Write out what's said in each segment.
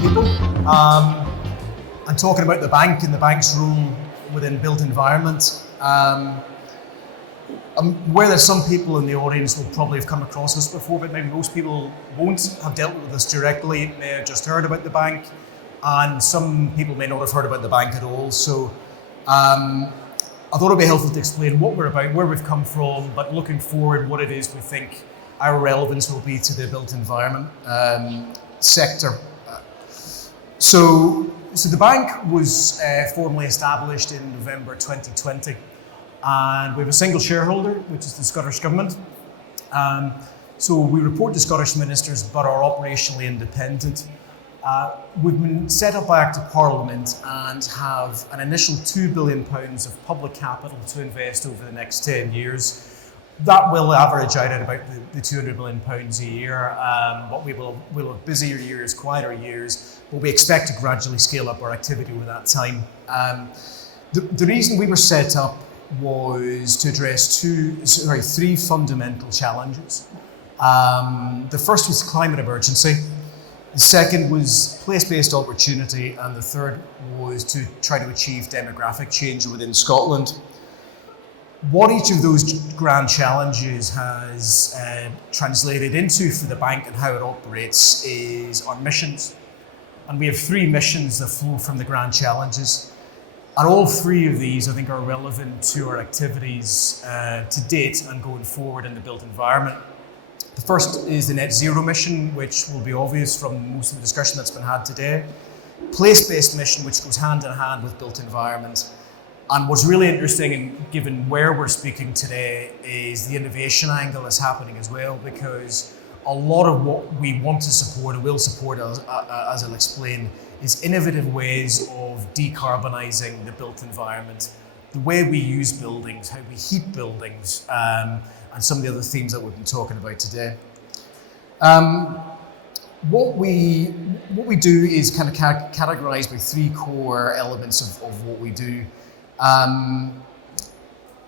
people. And talking about the bank and the bank's role within built environment. I'm aware that some people in the audience will probably have come across this before, but maybe most people won't have dealt with this directly, may have just heard about the bank, and some people may not have heard about the bank at all. So I thought it'd be helpful to explain what we're about, where we've come from, but looking forward, what it is we think our relevance will be to the built environment sector. So the bank was formally established in November 2020, and we have a single shareholder, which is the Scottish Government. So we report to Scottish ministers, but are operationally independent. We've been set up by Act of Parliament and have an initial £2 billion of public capital to invest over the next 10 years. That will average out at about the £200 million a year, but we'll have busier years, quieter years, but we expect to gradually scale up our activity over that time. The reason we were set up was to address three fundamental challenges. The first was climate emergency, the second was place-based opportunity, and the third was to try to achieve demographic change within Scotland. What each of those grand challenges has translated into for the bank and how it operates is our missions. And we have three missions that flow from the grand challenges. And all three of these, I think, are relevant to our activities to date and going forward in the built environment. The first is the net zero mission, which will be obvious from most of the discussion that's been had today. Place-based mission, which goes hand in hand with built environment. And what's really interesting, and given where we're speaking today, is the innovation angle is happening as well, because a lot of what we want to support and will support, as I'll explain, is innovative ways of decarbonising the built environment, the way we use buildings, how we heat buildings, and some of the other themes that we've been talking about today. What we do is kind of categorised by three core elements of what we do.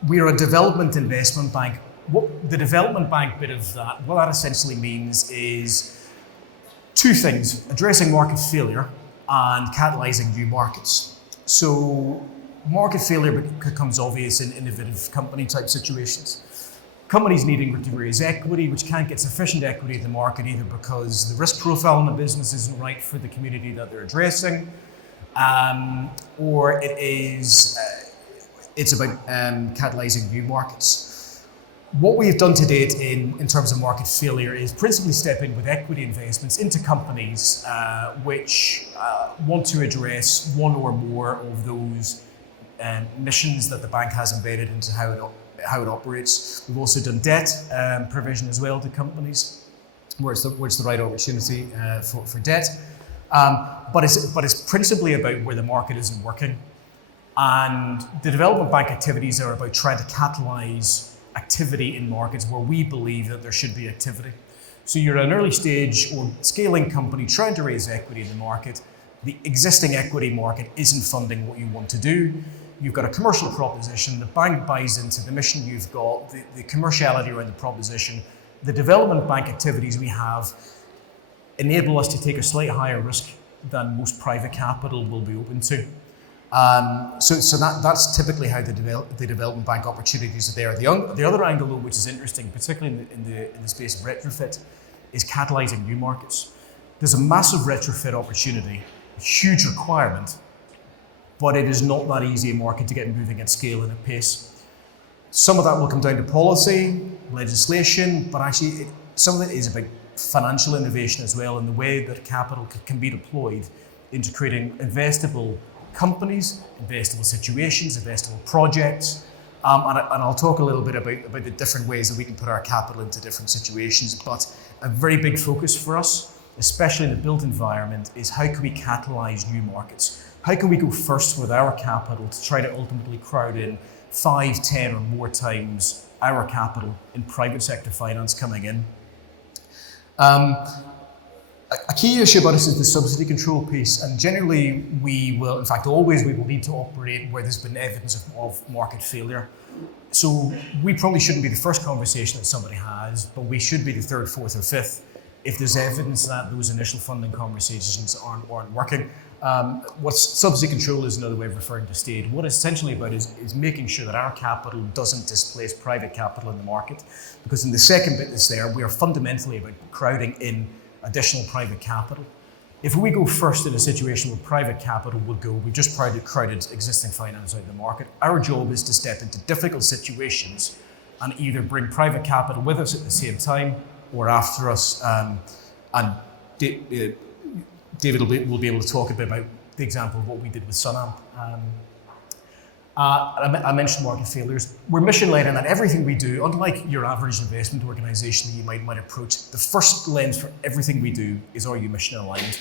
We are a development investment bank. What the development bank bit of that, what that essentially means is two things: addressing market failure and catalysing new markets. So market failure becomes obvious in innovative company type situations. Companies needing to raise equity, which can't get sufficient equity in the market, either because the risk profile in the business isn't right for the community that they're addressing, or it's about catalysing new markets. What we've done to date in terms of market failure is principally step in with equity investments into companies which want to address one or more of those missions that the bank has embedded into how it operates. We've also done debt provision as well to companies where it's the right opportunity for debt. But it's principally about where the market isn't working. And the development bank activities are about trying to catalyse activity in markets where we believe that there should be activity. So you're an early stage or scaling company trying to raise equity in the market. The existing equity market isn't funding what you want to do. You've got a commercial proposition, the bank buys into the mission you've got, the commerciality around the proposition. The development bank activities we have enable us to take a slightly higher risk than most private capital will be open to. So that's typically how the development bank opportunities are there. The other angle, though, which is interesting, particularly in the space of retrofit, is catalysing new markets. There's a massive retrofit opportunity, a huge requirement, but it is not that easy a market to get moving at scale and at pace. Some of that will come down to policy, legislation, but actually some of it is about financial innovation as well, and the way that capital can be deployed into creating investable companies, investable situations, investable projects, and I'll talk a little bit about the different ways that we can put our capital into different situations. But a very big focus for us, especially in the built environment, is how can we catalyse new markets? How can we go first with our capital to try to ultimately crowd in 5, 10 or more times our capital in private sector finance coming in? A key issue about us is the subsidy control piece, and generally we will, in fact always, we will need to operate where there's been evidence of market failure. So we probably shouldn't be the first conversation that somebody has, but we should be the third, fourth or fifth if there's evidence that those initial funding conversations aren't working, what subsidy control is another way of referring to state. What it's essentially about is making sure that our capital doesn't displace private capital in the market. Because in the second bit that's there, we are fundamentally about crowding in additional private capital. If we go first in a situation where private capital would go, we just crowded existing finance out of the market. Our job is to step into difficult situations and either bring private capital with us at the same time or after us. And David will be able to talk a bit about the example of what we did with Sunamp. I mentioned market failures. We're mission-led in that everything we do, unlike your average investment organisation that you might approach, the first lens for everything we do is, are you mission aligned?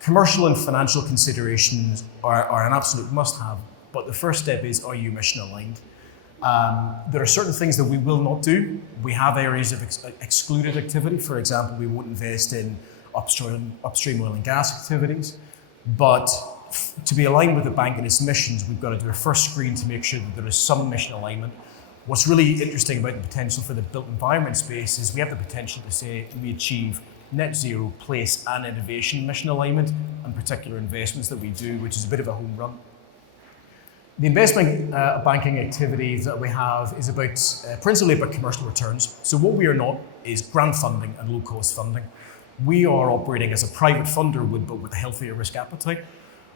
Commercial and financial considerations are an absolute must-have, but the first step is, are you mission aligned? There are certain things that we will not do. We have areas of excluded activity. For example, we won't invest in upstream oil and gas activities, but to be aligned with the bank and its missions, we've got to do a first screen to make sure that there is some mission alignment. What's really interesting about the potential for the built environment space is we have the potential to say we achieve net zero, place and innovation mission alignment and particular investments that we do, which is a bit of a home run. The investment banking activities that we have is about principally about commercial returns. So what we are not is grant funding and low cost funding. We are operating as a private funder would, but with a healthier risk appetite.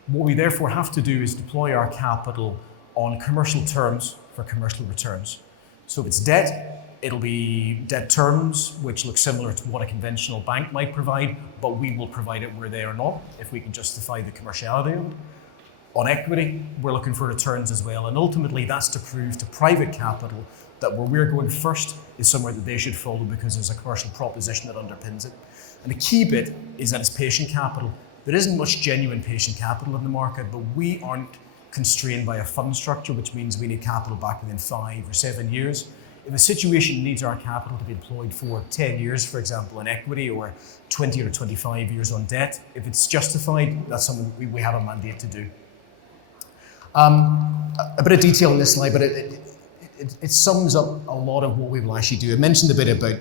What we therefore have to do is deploy our capital on commercial terms for commercial returns. So if it's debt, it'll be debt terms which look similar to what a conventional bank might provide, but we will provide it where they are not, if we can justify the commerciality of it. On equity, we're looking for returns as well, and ultimately that's to prove to private capital that where we're going first is somewhere that they should follow because there's a commercial proposition that underpins it. And the key bit is that it's patient capital. There isn't much genuine patient capital in the market, but we aren't constrained by a fund structure, which means we need capital back within 5 or 7 years. If a situation needs our capital to be deployed for 10 years, for example, in equity, or 20 or 25 years on debt, if it's justified, that's something we have a mandate to do. A bit of detail on this slide, but it sums up a lot of what we will actually do. I mentioned a bit about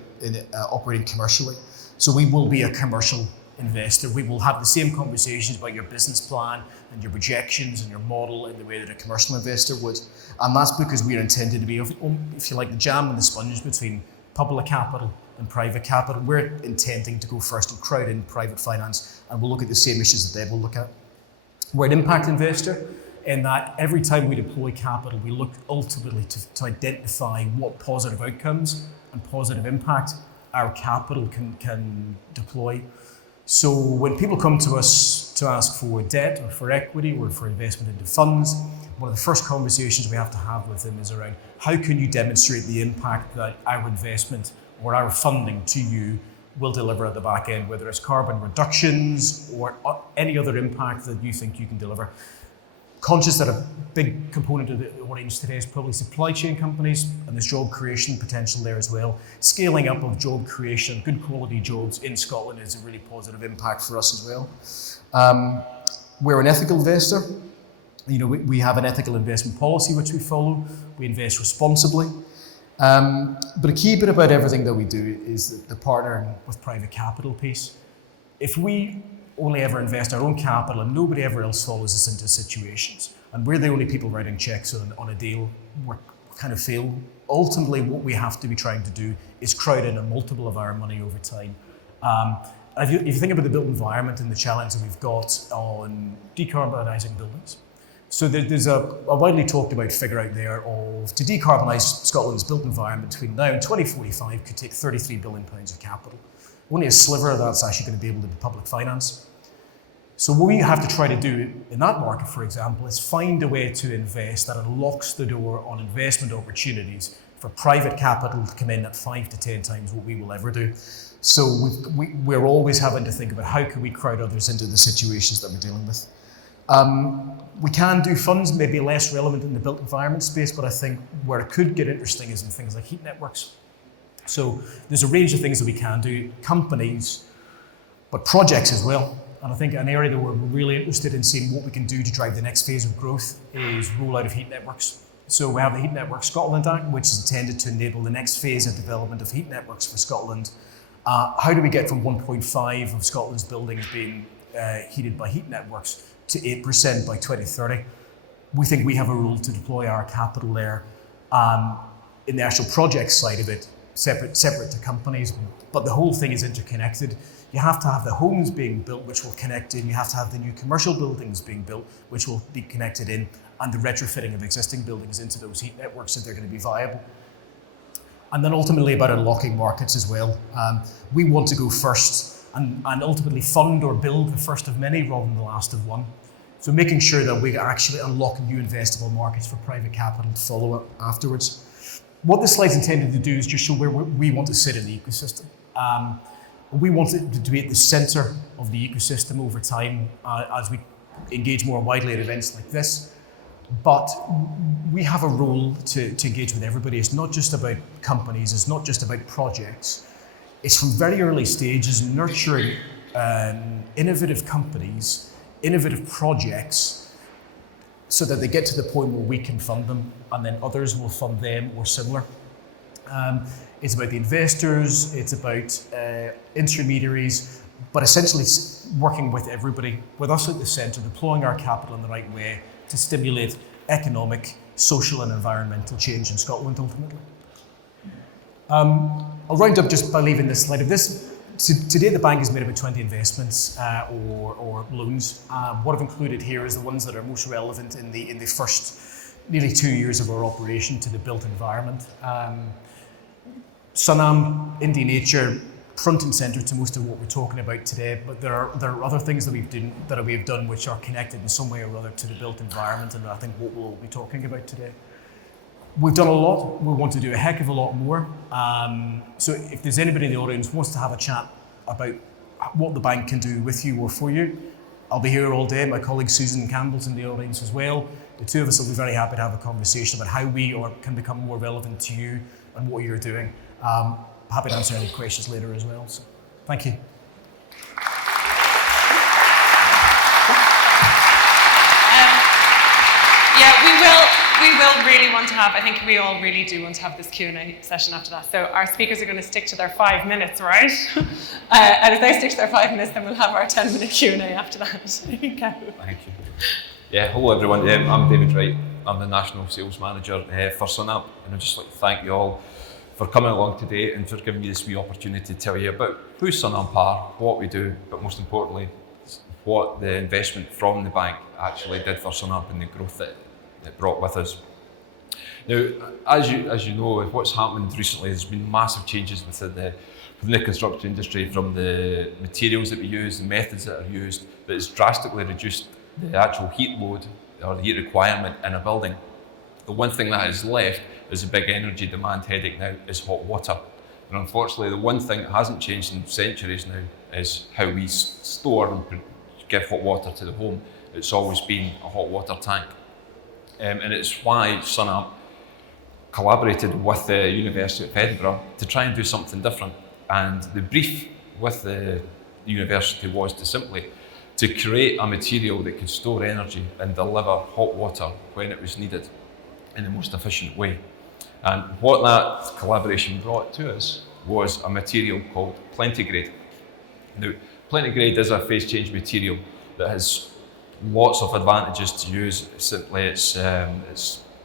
operating commercially. So we will be a commercial investor. We will have the same conversations about your business plan and your projections and your model in the way that a commercial investor would. And that's because we are intended to be, if you like, the jam and the sponge between public capital and private capital. We're intending to go first and crowd in private finance, and we'll look at the same issues that they will look at. We're an impact investor in that every time we deploy capital, we look ultimately to identify what positive outcomes and positive impact our capital can deploy. So when people come to us to ask for debt or for equity or for investment into funds, one of the first conversations we have to have with them is around how can you demonstrate the impact that our investment or our funding to you will deliver at the back end, whether it's carbon reductions or any other impact that you think you can deliver. Conscious that a big component of the audience today is probably supply chain companies, and there's job creation potential there as well. Scaling up of job creation, good quality jobs in Scotland is a really positive impact for us as well. We're an ethical investor. You know, we have an ethical investment policy which we follow. We invest responsibly. But a key bit about everything that we do is the partnering with private capital piece. If we only ever invest our own capital and nobody ever else follows us into situations, and we're the only people writing checks on a deal, we're kind of fail. Ultimately, what we have to be trying to do is crowd in a multiple of our money over time. If you think about the built environment and the challenge that we've got on decarbonising buildings, so there's a widely talked about figure out there of to decarbonise Scotland's built environment between now and 2045 could take £33 billion of capital. Only a sliver of that's actually going to be able to be public finance. So what we have to try to do in that market, for example, is find a way to invest that unlocks the door on investment opportunities for private capital to come in at 5 to 10 times what we will ever do. So we're always having to think about how can we crowd others into the situations that we're dealing with. We can do funds, maybe less relevant in the built environment space, but I think where it could get interesting is in things like heat networks. So there's a range of things that we can do, companies, but projects as well. And I think an area that we're really interested in seeing what we can do to drive the next phase of growth is rollout of heat networks. So we have the Heat Network Scotland Act, which is intended to enable the next phase of development of heat networks for Scotland. How do we get from 1.5 of Scotland's buildings being heated by heat networks to 8% by 2030? We think we have a role to deploy our capital there. In the actual project side of it, separate to companies, but the whole thing is interconnected. You have to have the homes being built, which will connect in. You have to have the new commercial buildings being built, which will be connected in, and the retrofitting of existing buildings into those heat networks if they're going to be viable. And then ultimately about unlocking markets as well. We want to go first and ultimately fund or build the first of many rather than the last of one. So making sure that we actually unlock new investable markets for private capital to follow up afterwards. What this slide's intended to do is just show where we want to sit in the ecosystem. We want it to be at the center of the ecosystem over time as we engage more widely at events like this. But we have a role to engage with everybody. It's not just about companies, it's not just about projects. It's from very early stages nurturing innovative companies, innovative projects, so that they get to the point where we can fund them and then others will fund them or similar. It's about the investors, it's about intermediaries, but essentially working with everybody, with us at the centre, deploying our capital in the right way to stimulate economic, social and environmental change in Scotland ultimately. I'll round up just by leaving this slide of this. Today the bank has made about 20 investments or loans. What I've included here is the ones that are most relevant in the first nearly 2 years of our operation to the built environment. Sunamp, Indie Nature, front and centre to most of what we're talking about today, but there are other things that we've done which are connected in some way or other to the built environment, and I think what we'll be talking about today. We've done a lot, we want to do a heck of a lot more. So if there's anybody in the audience who wants to have a chat about what the bank can do with you or for you, I'll be here all day. My colleague Susan Campbell's in the audience as well. The two of us will be very happy to have a conversation about how we can become more relevant to you and what you're doing. Happy to answer any questions later as well. So, thank you. We will really want to have, I think we all really do want to have this Q&A session after that. So our speakers are going to stick to their 5 minutes, right? And if they stick to their 5 minutes, then we'll have our 10-minute Q&A after that. Thank you. Yeah, hello everyone. I'm David Wright. I'm the National Sales Manager for Sunamp, and I'd just like to thank you all for coming along today and for giving me this wee opportunity to tell you about who Sunamp are, what we do, but most importantly, what the investment from the bank actually did for Sunamp and the growth that it brought with us. Now, as you know, what's happened recently has been massive changes within the construction industry, from the materials that we use, the methods that are used, that has drastically reduced the actual heat load or the heat requirement in a building. The one thing that is left is a big energy demand headache now is hot water. And unfortunately, the one thing that hasn't changed in centuries now is how we store and give hot water to the home. It's always been a hot water tank. And it's why Sunamp collaborated with the University of Edinburgh to try and do something different. And the brief with the university was to create a material that could store energy and deliver hot water when it was needed in the most efficient way. And what that collaboration brought to us was a material called Plentigrade. Now, Plentigrade is a phase change material that has lots of advantages to use. Simply, it's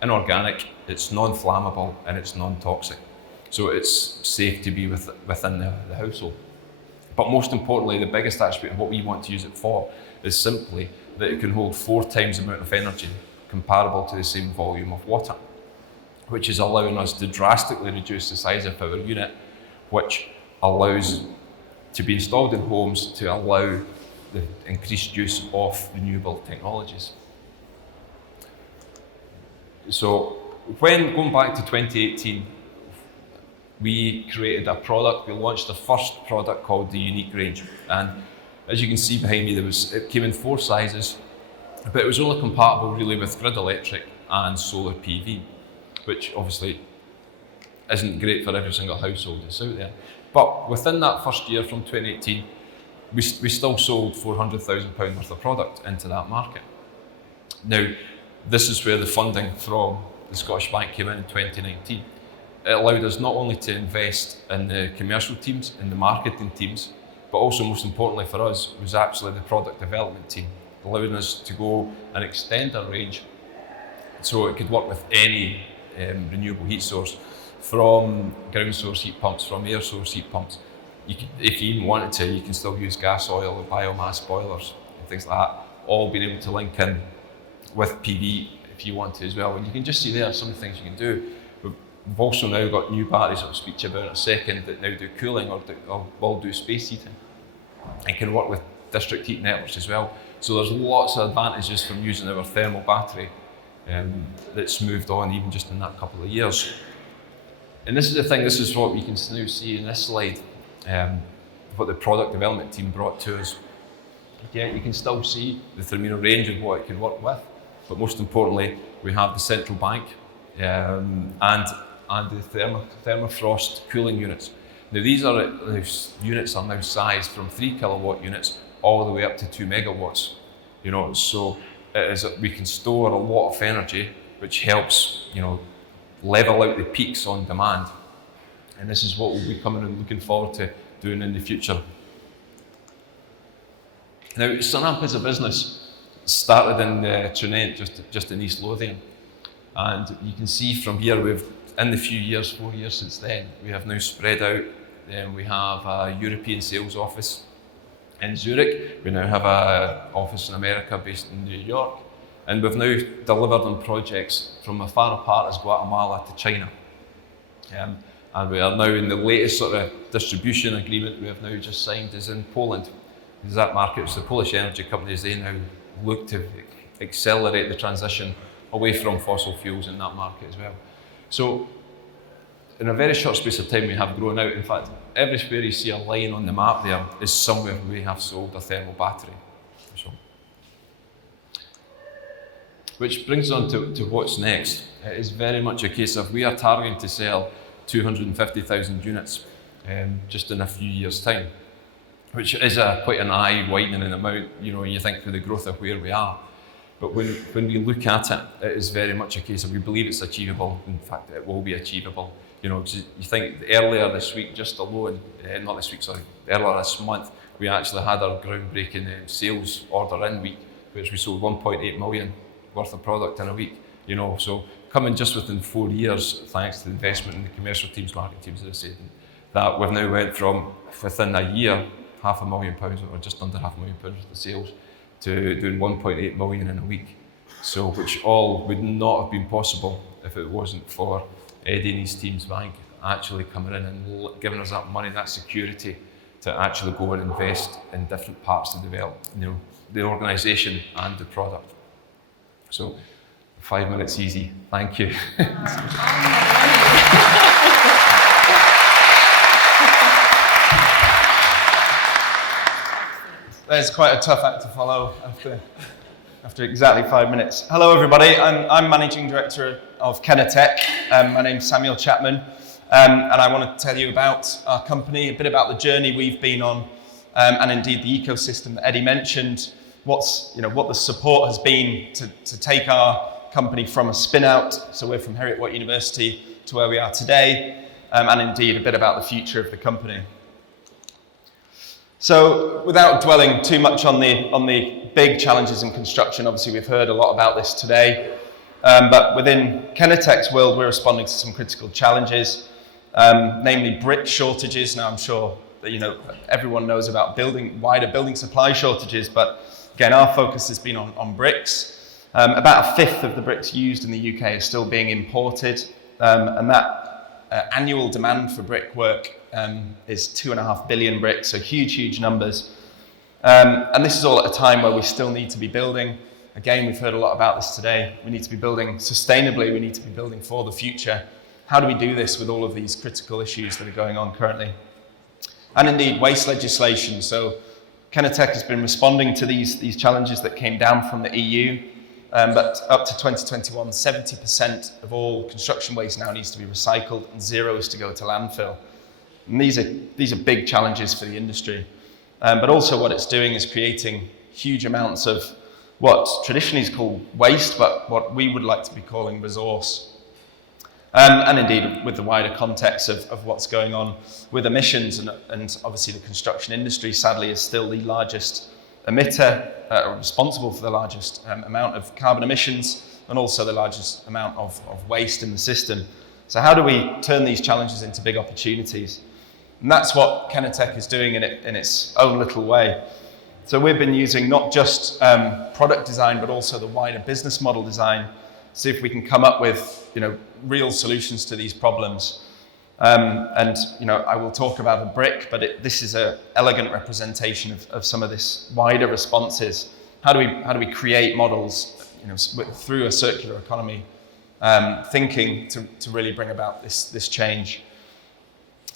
inorganic, it's non-flammable, and it's non-toxic. So it's safe to be within the household. But most importantly, the biggest attribute of what we want to use it for is simply that it can hold 4 times the amount of energy comparable to the same volume of water, which is allowing us to drastically reduce the size of our unit, which allows to be installed in homes to allow the increased use of renewable technologies. So when going back to 2018, we created a product. We launched the first product called the Unique Range, and as you can see behind me, it came in 4 sizes, but it was only compatible really with grid electric and solar PV, which obviously isn't great for every single household that's out there. But within that first year from 2018, we still sold £400,000 worth of product into that market. Now, this is where the funding from the Scottish Bank came in 2019. it allowed us not only to invest in the commercial teams, in the marketing teams, but also most importantly for us was actually the product development team, allowing us to go and extend our range so it could work with any renewable heat source, from ground source heat pumps, from air source heat pumps. If you even wanted to, you can still use gas, oil, or biomass boilers and things like that, all being able to link in with PV if you want to as well. And you can just see there some of the things you can do. We've also now got new batteries that I'll speak to you about in a second that now do cooling or will do space heating and can work with district heat networks as well. So there's lots of advantages from using our thermal battery that's moved on even just in that couple of years. And this is the thing, this is what we can now see in this slide, what the product development team brought to us. Yeah, you can still see the Thermino range of what it could work with, but most importantly, we have the central bank and the thermofrost cooling units. Now these units are now sized from 3 kilowatt units all the way up to 2 megawatts. You know, so we can store a lot of energy, which helps, you know, level out the peaks on demand. And this is what we'll be coming and looking forward to doing in the future. Now, Sunamp as a business started in Trinent, just in East Lothian. And you can see from here, in the 4 years since then, we have now spread out. We have a European sales office in Zurich. We now have an office in America based in New York. And we've now delivered on projects from as far apart as Guatemala to China. And we are now in the latest sort of distribution agreement we have now just signed is in Poland. Because that market, the Polish energy companies, they now look to accelerate the transition away from fossil fuels in that market as well. So in a very short space of time we have grown out. In fact, everywhere you see a line on the map there is somewhere we have sold a thermal battery. So, which brings on to what's next. It is very much a case of we are targeting to sell 250,000 units just in a few years' time, which is quite an eye-widening amount, you know, you think for the growth of where we are. But when we look at it, it is very much a case of we believe it's achievable. In fact, it will be achievable. You know, you think earlier this week, just alone, not this week, sorry, earlier this month, we actually had our groundbreaking sales order in week, which we sold 1.8 million worth of product in a week. You know, so coming just within 4 years, thanks to the investment in the commercial teams, marketing teams, as I said, that we've now went from within a year, £500,000 or just under £500,000 worth of sales to doing 1.8 million in a week. So, which all would not have been possible if it wasn't for Eddie and his team's bank actually coming in and giving us that money, that security to actually go and invest in different parts to develop, you know, the organisation and the product. So, 5 minutes easy. Thank you. There's quite a tough act to follow after exactly 5 minutes. Hello, everybody. I'm Managing Director of Kenoteq. My name's Samuel Chapman, and I want to tell you about our company, a bit about the journey we've been on, and indeed the ecosystem that Eddie mentioned. What the support has been to take our company from a spin out, so we're from Heriot-Watt University, to where we are today, and indeed a bit about the future of the company. So, without dwelling too much on the big challenges in construction, obviously we've heard a lot about this today, but within Kenoteq's world, we're responding to some critical challenges, namely brick shortages. Now, I'm sure that everyone knows about wider building supply shortages, but again, our focus has been on bricks. About a fifth of the bricks used in the UK is still being imported, and that annual demand for brickwork is 2.5 billion bricks, so huge numbers. And this is all at a time where we still need to be building. Again, we've heard a lot about this today. We need to be building sustainably, we need to be building for the future. How do we do this with all of these critical issues that are going on currently? And indeed, waste legislation. So Kenoteq has been responding to these challenges that came down from the EU. But up to 2021, 70% of all construction waste now needs to be recycled and 0 is to go to landfill. And these are big challenges for the industry. But also what it's doing is creating huge amounts of what traditionally is called waste, but what we would like to be calling resource. And indeed with the wider context of what's going on with emissions, and obviously the construction industry sadly is still the largest emitter, responsible for the largest amount of carbon emissions, and also the largest amount of waste in the system. So how do we turn these challenges into big opportunities? And that's what Kenoteq is doing in its own little way. So we've been using not just product design, but also the wider business model design, see if we can come up with, real solutions to these problems. And I will talk about a brick, but this is an elegant representation of some of this wider responses. How do we create models, through a circular economy thinking to really bring about this change?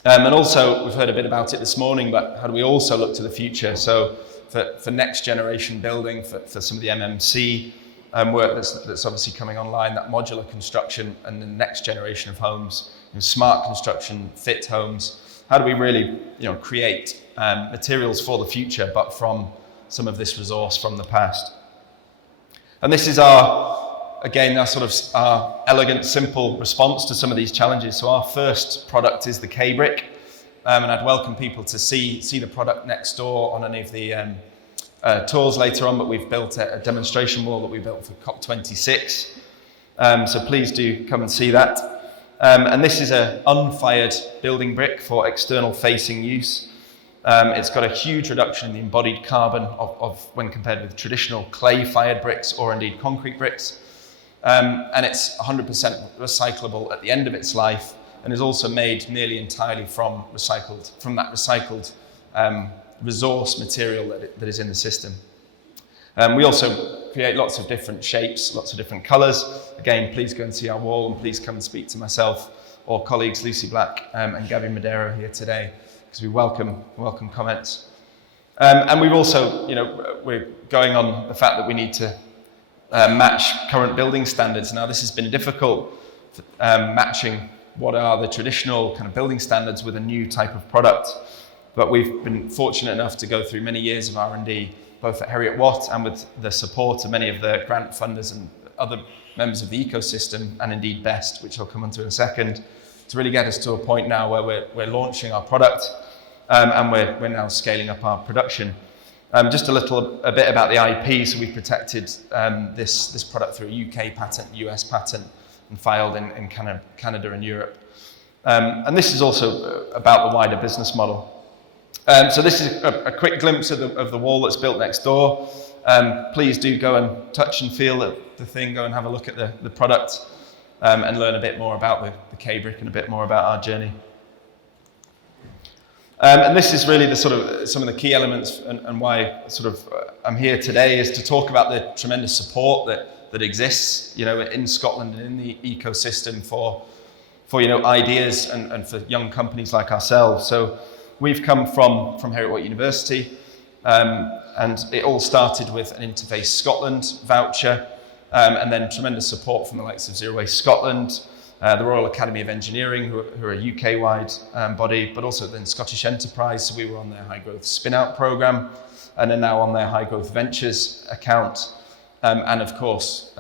And also, we've heard a bit about it this morning, but how do we also look to the future? So for next generation building, for some of the MMC work that's obviously coming online, that modular construction and the next generation of homes, smart construction, fit homes. How do we really, create materials for the future, but from some of this resource from the past? And this is our elegant, simple response to some of these challenges. So our first product is the K-brick, and I'd welcome people to see the product next door on any of the tours later on, but we've built a demonstration wall that we built for COP26. So please do come and see that. And this is an unfired building brick for external facing use. It's got a huge reduction in the embodied carbon of when compared with traditional clay-fired bricks or indeed concrete bricks. And it's 100% recyclable at the end of its life, and is also made nearly entirely from that recycled resource material that is in the system. We also create lots of different shapes, lots of different colours. Again, please go and see our wall, and please come and speak to myself or colleagues Lucy Black and Gabi Madero here today, because we welcome comments. And we've also, we're going on the fact that we need to match current building standards. Now, this has been difficult, matching what are the traditional kind of building standards with a new type of product. But we've been fortunate enough to go through many years of R&D, both at Heriot-Watt and with the support of many of the grant funders and other members of the ecosystem, and indeed BEST, which I'll come on to in a second, to really get us to a point now where we're launching our product, and we're now scaling up our production. Just a bit about the IP. So we've protected this product through a UK patent, US patent, and filed in Canada and Europe. And this is also about the wider business model. So this is a quick glimpse of the wall that's built next door. Please do go and touch and feel the thing, go and have a look at the product, and learn a bit more about the K-brick and a bit more about our journey. And this is really some of the key elements and why I'm here today, is to talk about the tremendous support that exists, in Scotland and in the ecosystem for ideas and for young companies like ourselves. So we've come from Heriot-Watt University, and it all started with an Interface Scotland voucher, and then tremendous support from the likes of Zero Waste Scotland, the Royal Academy of Engineering, who are a UK-wide body, but also then Scottish Enterprise. So we were on their High Growth Spin-Out programme, and are now on their High Growth Ventures account, and of course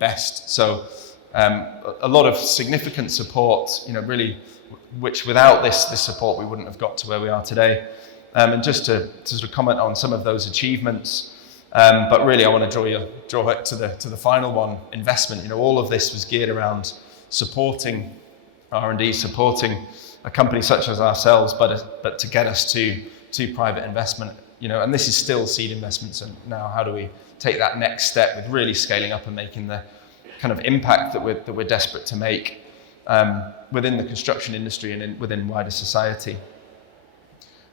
BEST. So a lot of significant support, really, which without this support we wouldn't have got to where we are today. And just to comment on some of those achievements, but really I want to draw it to the final one, investment. All of this was geared around supporting R&D, supporting a company such as ourselves, but to get us to private investment. And this is still seed investments, and now how do we take that next step with really scaling up and making the kind of impact that we're desperate to make within the construction industry and within wider society.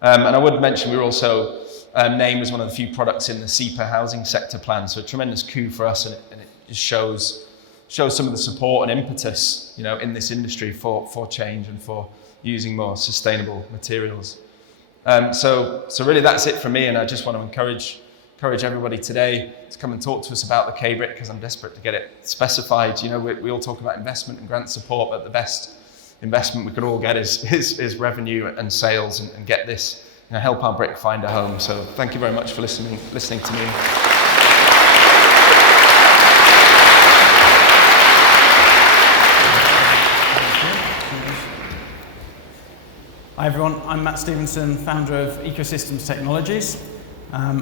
And I would mention we were also named as one of the few products in the SEPA housing sector plan, so a tremendous coup for us, and it just shows some of the support and impetus, in this industry for change and for using more sustainable materials. So really that's it from me, and I just want to encourage everybody today to come and talk to us about the K-brick, because I'm desperate to get it specified. We all talk about investment and grant support, but the best investment we could all get is revenue and sales, and get this, help our brick find a home. So thank you very much for listening to me. Hi everyone, I'm Matt Stevenson, founder of Ecosystems Technologies. I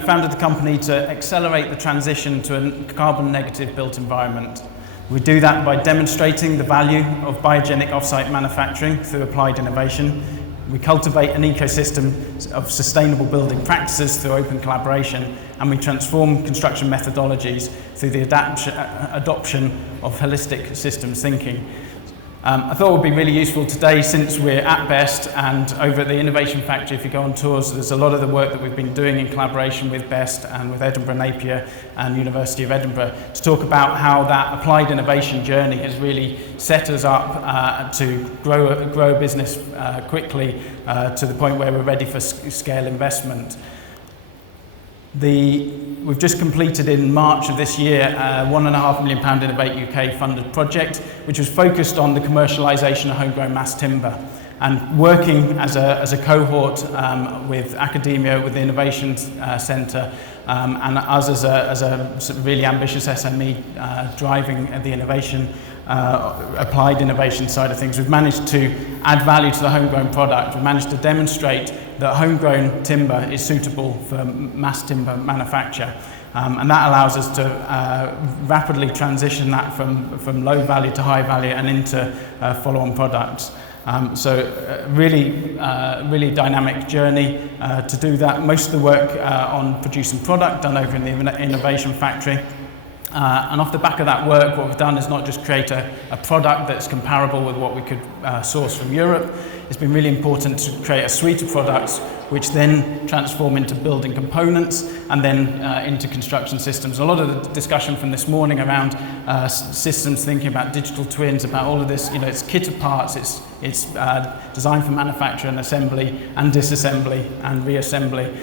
founded the company to accelerate the transition to a carbon negative built environment. We do that by demonstrating the value of biogenic off-site manufacturing through applied innovation. We cultivate an ecosystem of sustainable building practices through open collaboration, and we transform construction methodologies through the adoption of holistic systems thinking. I thought it would be really useful today, since we're at BEST and over at the Innovation Factory. If you go on tours, there's a lot of the work that we've been doing in collaboration with BEST and with Edinburgh Napier and University of Edinburgh to talk about how that applied innovation journey has really set us up to grow a business quickly to the point where we're ready for scale investment. We've just completed in March of this year a £1.5 million Innovate UK funded project, which was focused on the commercialisation of homegrown mass timber, and working as a cohort with academia, with the Innovation Centre, and us as a really ambitious SME driving the innovation, applied innovation side of things. We've managed to add value to the homegrown product. We've managed to demonstrate that homegrown timber is suitable for mass timber manufacture. And that allows us to rapidly transition that from low value to high value and into follow-on products. Really dynamic journey to do that. Most of the work on producing product done over in the Innovation Factory. And off the back of that work, what we've done is not just create a product that's comparable with what we could source from Europe. It's been really important to create a suite of products which then transform into building components and then into construction systems. A lot of the discussion from this morning around systems, thinking about digital twins, about all of this, it's kit of parts, it's designed for manufacture and assembly and disassembly and reassembly.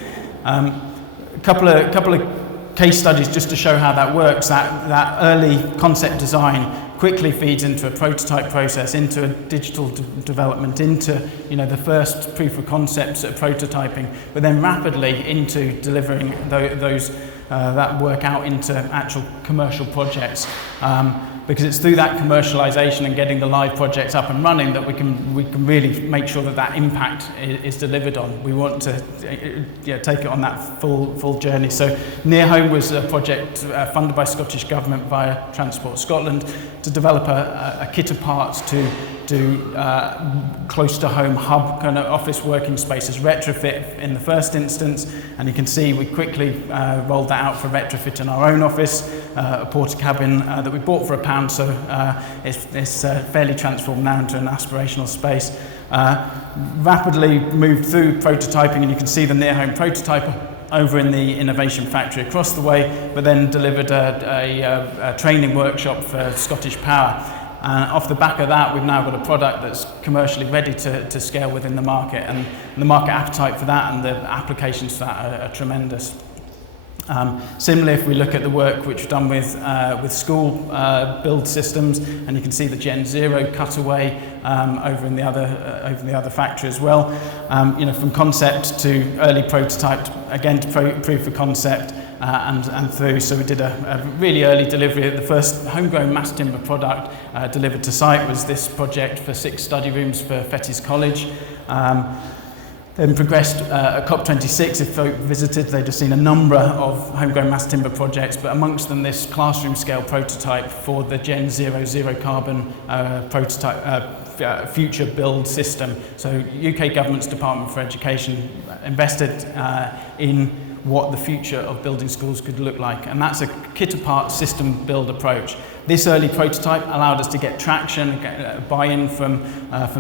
A couple of case studies just to show how that works. That early concept design quickly feeds into a prototype process, into a digital development, into the first proof of concepts at prototyping, but then rapidly into delivering that work out into actual commercial projects. Because it's through that commercialization and getting the live projects up and running that we can really make sure that impact is delivered on. We want to take it on that full journey. So Near Home was a project funded by Scottish Government via Transport Scotland to develop a kit of parts to do close to home hub kind of office working spaces, retrofit in the first instance, and you can see we quickly rolled that out for retrofit in our own office, a porta cabin that we bought for £1, so it's fairly transformed now into an aspirational space. Rapidly moved through prototyping, and you can see the Near Home prototype over in the Innovation Factory across the way, but then delivered a training workshop for Scottish Power. Off the back of that, we've now got a product that's commercially ready to scale within the market, and the market appetite for that and the applications for that are tremendous. Similarly, if we look at the work which we've done with school build systems, and you can see the Gen Zero cutaway over in the other factory as well. From concept to early prototype, again to proof of concept, and through. So we did a really early delivery. The first homegrown mass timber product delivered to site was this project for 6 study rooms for Fettes College. Then progressed at COP26. If folk visited, they'd have seen a number of homegrown mass timber projects, but amongst them this classroom scale prototype for the Gen Zero carbon prototype future build system. So UK Government's Department for Education invested in what the future of building schools could look like, and that's a kit apart system build approach. This early prototype allowed us to get traction, get buy-in from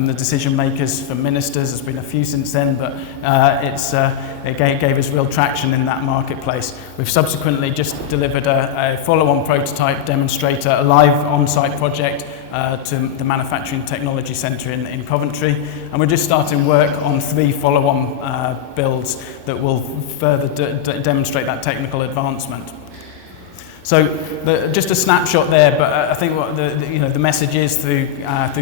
the decision makers, from ministers. There's been a few since then, but it gave us real traction in that marketplace. We've subsequently just delivered a follow-on prototype demonstrator, a live on-site project to the Manufacturing Technology Centre in Coventry, and we're just starting work on 3 follow-on builds that will further demonstrate that technical advancement. So just a snapshot there, but I think what the message is through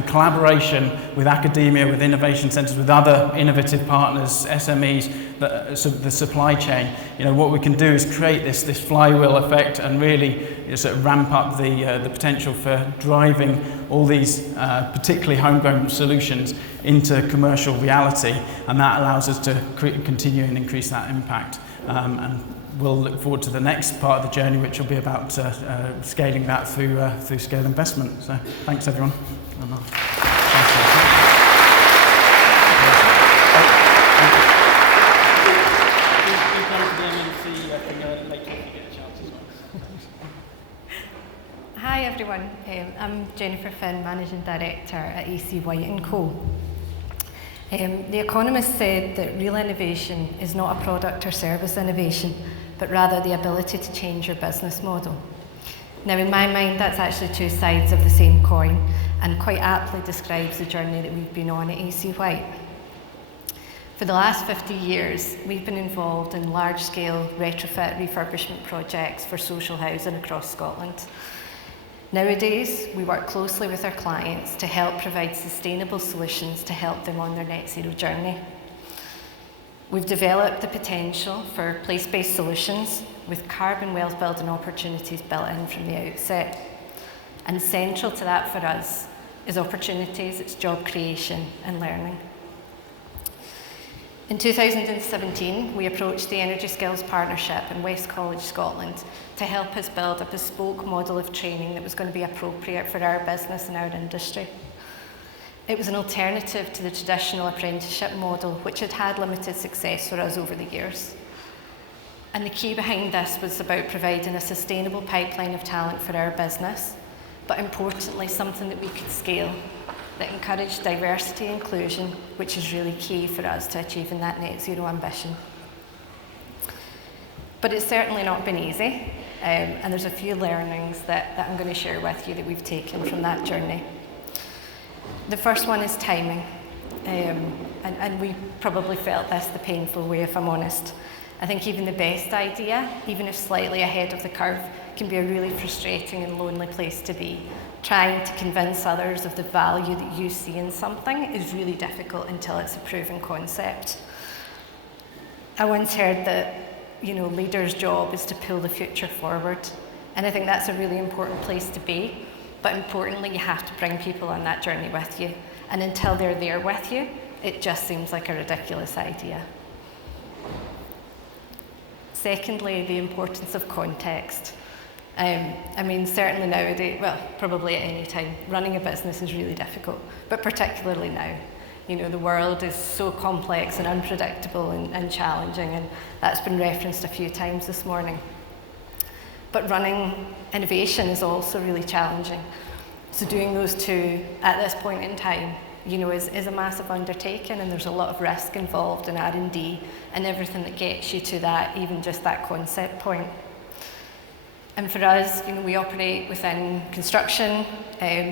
collaboration with academia, with innovation centres, with other innovative partners, SMEs, the supply chain. What we can do is create this flywheel effect and really sort of ramp up the potential for driving all these particularly homegrown solutions into commercial reality, and that allows us to continue and increase that impact. And we'll look forward to the next part of the journey, which will be about scaling that through scale investment. So thanks everyone. Hi everyone, I'm Jennifer Phin, Managing Director at AC Whyte & Co. The Economist said that real innovation is not a product or service innovation, but rather the ability to change your business model. Now in my mind, that's actually two sides of the same coin and quite aptly describes the journey that we've been on at AC Whyte. For the last 50 years, we've been involved in large-scale retrofit refurbishment projects for social housing across Scotland. Nowadays, we work closely with our clients to help provide sustainable solutions to help them on their net zero journey. We've developed the potential for place-based solutions with carbon wealth building opportunities built in from the outset. And central to that for us is opportunities, it's job creation and learning. In 2017, we approached the Energy Skills Partnership in West College, Scotland, to help us build a bespoke model of training that was going to be appropriate for our business and our industry. It was an alternative to the traditional apprenticeship model, which had had limited success for us over the years. And the key behind this was about providing a sustainable pipeline of talent for our business, but importantly, something that we could scale, that encouraged diversity and inclusion, which is really key for us to achieving that net zero ambition. But it's certainly not been easy, and there's a few learnings that I'm going to share with you that we've taken from that journey. The first one is timing, and we probably felt this the painful way, if I'm honest. I think even the best idea, even if slightly ahead of the curve, can be a really frustrating and lonely place to be. Trying to convince others of the value that you see in something is really difficult until it's a proven concept. I once heard that, leaders' job is to pull the future forward. And I think that's a really important place to be. But importantly, you have to bring people on that journey with you. And until they're there with you, it just seems like a ridiculous idea. Secondly, the importance of context. Certainly nowadays, well, probably at any time, running a business is really difficult, but particularly now. The world is so complex and unpredictable and challenging, and that's been referenced a few times this morning. But running innovation is also really challenging. So doing those two at this point in time, is a massive undertaking, and there's a lot of risk involved in R&D and everything that gets you to that, even just that concept point. And for us, we operate within construction,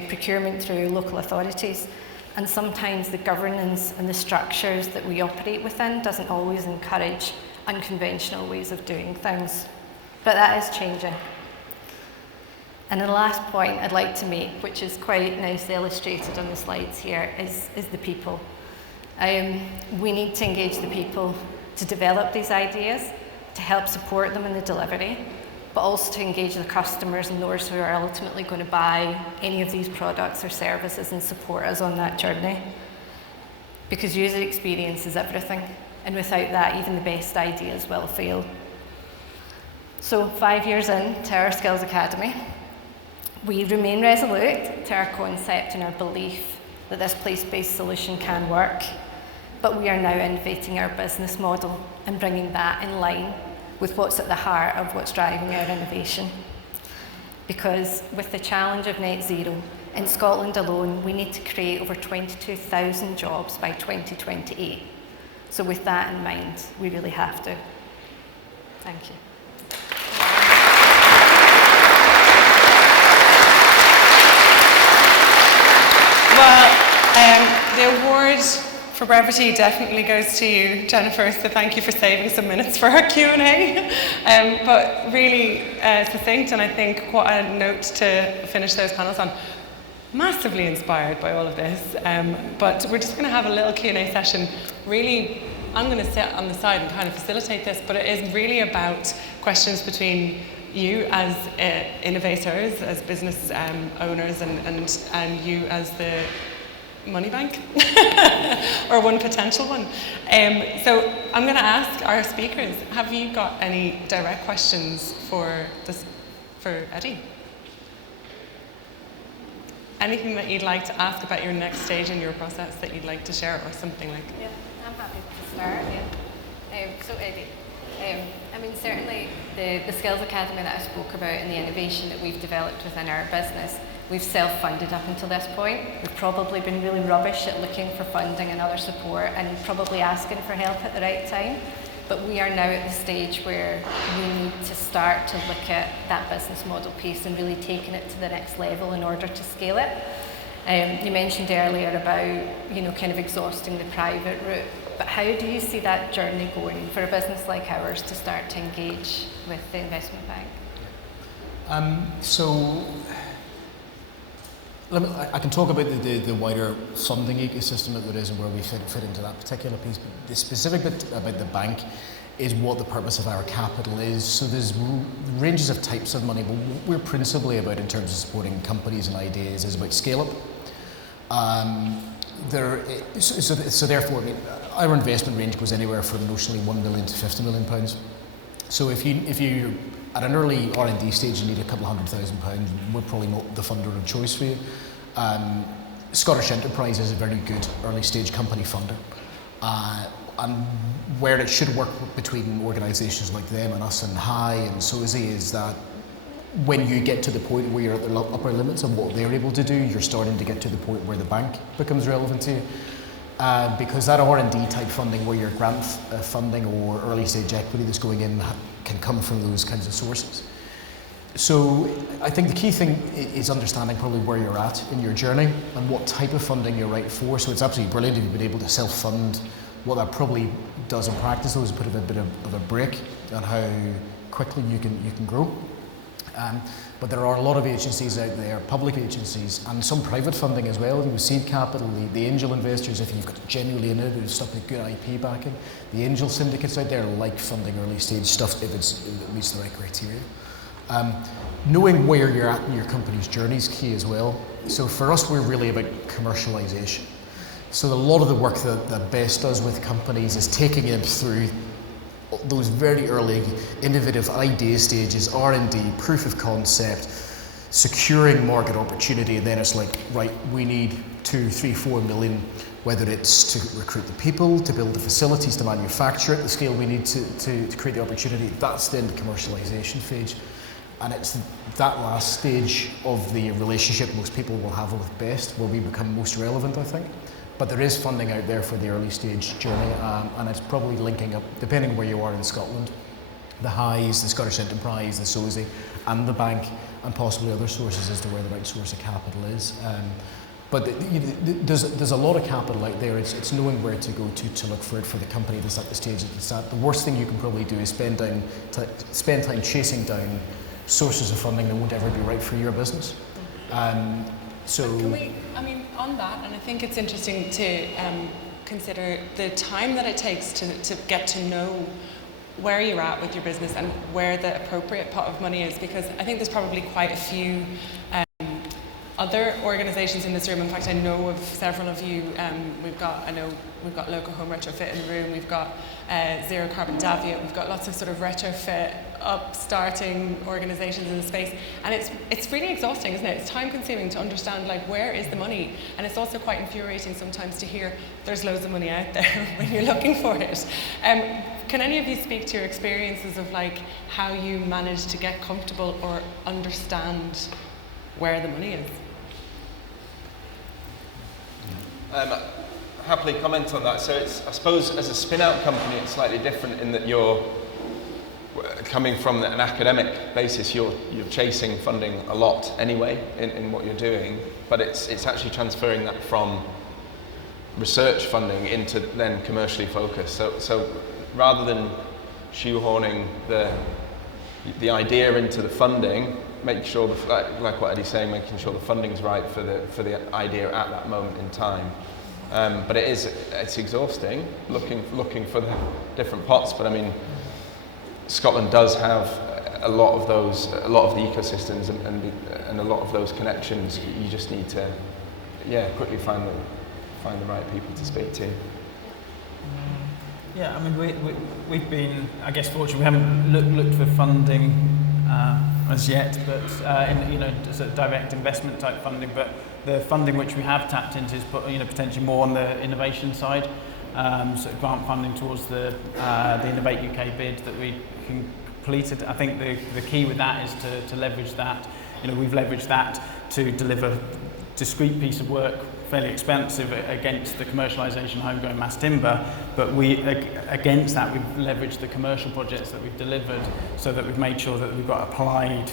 procurement through local authorities, and sometimes the governance and the structures that we operate within doesn't always encourage unconventional ways of doing things. But that is changing. And the last point I'd like to make, which is quite nicely illustrated on the slides here, is the people. We need to engage the people to develop these ideas, to help support them in the delivery, but also to engage the customers and those who are ultimately going to buy any of these products or services and support us on that journey. Because user experience is everything, and without that, even the best ideas will fail. So 5 years into our Skills Academy, we remain resolute to our concept and our belief that this place-based solution can work, but we are now innovating our business model and bringing that in line with what's at the heart of what's driving our innovation. Because with the challenge of net zero, in Scotland alone, we need to create over 22,000 jobs by 2028. So with that in mind, we really have to. Thank you. Well, the award for brevity definitely goes to you, Jennifer, so thank you for saving some minutes for our Q&A. But really succinct, and I think what a note to finish those panels on. Massively inspired by all of this, but we're just going to have a little Q&A session. Really, I'm going to sit on the side and kind of facilitate this, but it is really about questions between you as innovators, as business owners, and you as the money bank, or one potential one. So I'm going to ask our speakers, have you got any direct questions for Eddie? Anything that you'd like to ask about your next stage in your process that you'd like to share, or something like? Yeah, I'm happy to start. Yeah. So Eddie, I mean, certainly the Skills Academy that I spoke about and the innovation that we've developed within our business, we've self-funded up until this point. We've probably been really rubbish at looking for funding and other support, and probably asking for help at the right time. But we are now at the stage where we need to start to look at that business model piece and really taking it to the next level in order to scale it. You mentioned earlier about, kind of exhausting the private route, but how do you see that journey going for a business like ours to start to engage with the investment bank? I can talk about the wider funding ecosystem that there is and where we fit into that particular piece, but the specific bit about the bank is what the purpose of our capital is. So there's ranges of types of money, but what we're principally about in terms of supporting companies and ideas is about scale up. So therefore, I mean, our investment range goes anywhere from notionally £1 million to £50 million. So if you're at an early R&D stage, you need a couple of £100,000, we're probably not the funder of choice for you. Scottish Enterprise is a very good early stage company funder. And where it should work between organisations like them and us and High and SOSI is that when you get to the point where you're at the upper limits of what they're able to do, you're starting to get to the point where the bank becomes relevant to you. Because that R&D type funding, where your grant funding or early stage equity that's going in can come from those kinds of sources. So I think the key thing is understanding probably where you're at in your journey and what type of funding you're right for. So it's absolutely brilliant if you've been able to self-fund. What that probably does in practice though is put a bit of a brake on how quickly you can grow. But there are a lot of agencies out there, public agencies, and some private funding as well. You seed capital, the angel investors, if you've got genuinely innovative stuff with good IP backing. The angel syndicates out there like funding early stage stuff if it meets the right criteria. Knowing where you're at in your company's journey is key as well. So for us, we're really about commercialization. So a lot of the work that Best does with companies is taking them through those very early innovative idea stages, R&D, proof of concept, securing market opportunity, and then it's like, right, we need 2, 3, 4 million, whether it's to recruit the people, to build the facilities, to manufacture at the scale we need to create the opportunity. That's then the commercialization phase. And it's that last stage of the relationship most people will have with Best where we become most relevant, I think. But there is funding out there for the early stage journey, and it's probably linking up, depending where you are in Scotland, the Highs, the Scottish Enterprise, the SOSI, and the bank, and possibly other sources as to where the right source of capital is. But there's a lot of capital out there. It's knowing where to go to look for it for the company that's at the stage that it's at. The worst thing you can probably do is spend time chasing down sources of funding that won't ever be right for your business. On that, and I think it's interesting to consider the time that it takes to get to know where you're at with your business and where the appropriate pot of money is, because I think there's probably quite a few other organisations in this room. In fact, I know of several of you. We've got Local Home Retrofit in the room. We've got Zero Carbon Davia. We've got lots of sort of retrofit, upstarting organisations in the space, and it's really exhausting, isn't it? It's time consuming to understand like where is the money, and it's also quite infuriating sometimes to hear there's loads of money out there when you're looking for it. Can any of you speak to your experiences of like how you manage to get comfortable or understand where the money is? Happily comment on that. So it's, I suppose as a spin-out company, it's slightly different in that you're coming from an academic basis, you're chasing funding a lot anyway in what you're doing, but it's actually transferring that from research funding into then commercially focused. So rather than shoehorning the idea into the funding, make sure like what Eddie's saying, making sure the funding's right for the idea at that moment in time. But it's exhausting looking for the different pots. But I mean, Scotland does have a lot of the ecosystems and a lot of those connections. You just need to, quickly find the right people to speak to. Yeah, I mean, we've been, I guess, fortunate. We haven't looked for funding as yet, but sort of direct investment type funding. But the funding which we have tapped into is, potentially more on the innovation side. Sort of grant funding towards the Innovate UK bid that we completed. I think the key with that is to leverage that. We've leveraged that to deliver discrete piece of work, fairly expensive against the commercialisation of homegrown mass timber, but against that we've leveraged the commercial projects that we've delivered, so that we've made sure that we've got applied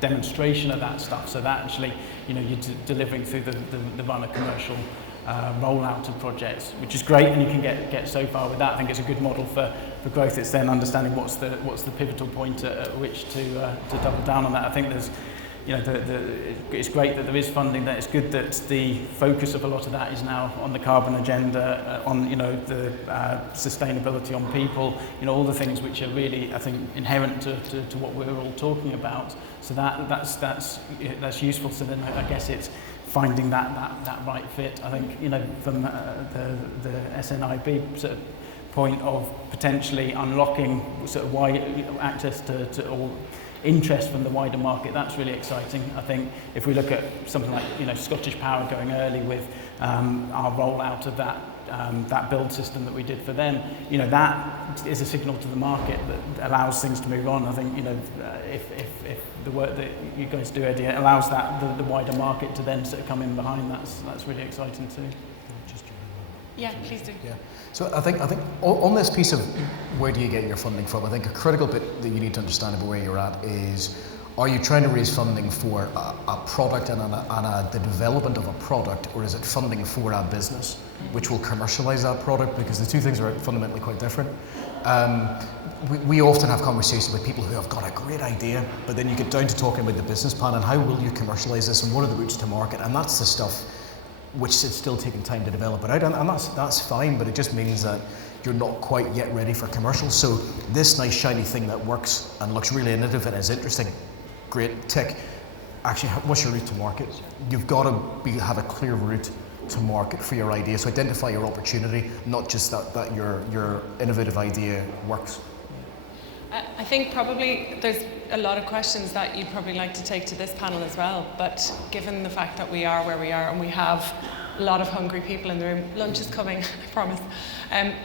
demonstration of that stuff, so that actually you're delivering through the run of commercial rollout of projects, which is great, and you can get so far with that. I think it's a good model for growth. It's then understanding what's the pivotal point at which to double down on that. I think there's it's great that there is funding there. It's good that the focus of a lot of that is now on the carbon agenda, on the sustainability, on people, all the things which are really, I think, inherent to what we're all talking about. So that's useful. So then I guess it's finding that right fit. I think from the SNIB sort of point of potentially unlocking sort of wide access to all interest from the wider market, that's really exciting. I think if we look at something like Scottish Power going early with our rollout of that build system that we did for them, that is a signal to the market that allows things to move on. I think if the work that you guys do, Eddie, it allows the wider market to then sort of come in behind. That's really exciting too. Yeah, please do. Yeah. So I think on this piece of where do you get your funding from, I think a critical bit that you need to understand about where you're at is, are you trying to raise funding for a product and the development of a product, or is it funding for a business which will commercialise that product? Because the two things are fundamentally quite different. We often have conversations with people who have got a great idea, but then you get down to talking about the business plan and how will you commercialise this and what are the routes to market, and that's the stuff which is still taking time to develop it out, and that's fine, but it just means that you're not quite yet ready for commercial. So this nice shiny thing that works and looks really innovative and is interesting, great tick. Actually, what's your route to market? You've got to have a clear route to market for your idea. So identify your opportunity, not just that your innovative idea works. I think probably there's a lot of questions that you'd probably like to take to this panel as well, but given the fact that we are where we are and we have a lot of hungry people in the room, lunch is coming, I promise.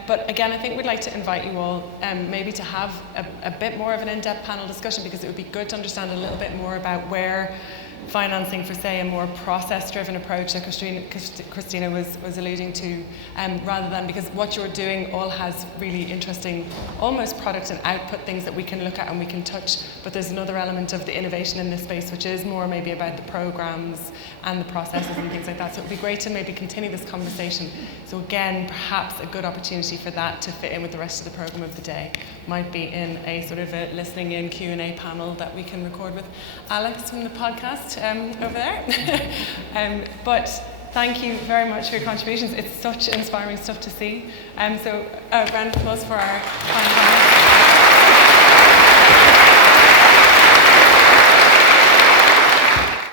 But again, I think we'd like to invite you all maybe to have a bit more of an in-depth panel discussion, because it would be good to understand a little bit more about where financing for, say, a more process-driven approach that Christina was alluding to, rather than, because what you're doing all has really interesting almost product and output things that we can look at and we can touch, but there's another element of the innovation in this space which is more maybe about the programs and the processes and things like that. So it would be great to maybe continue this conversation. So again, perhaps a good opportunity for that to fit in with the rest of the programme of the day might be in a sort of a listening in Q&A panel that we can record with Alex from the podcast over there. But thank you very much for your contributions. It's such inspiring stuff to see. So a round of applause for our fine panel.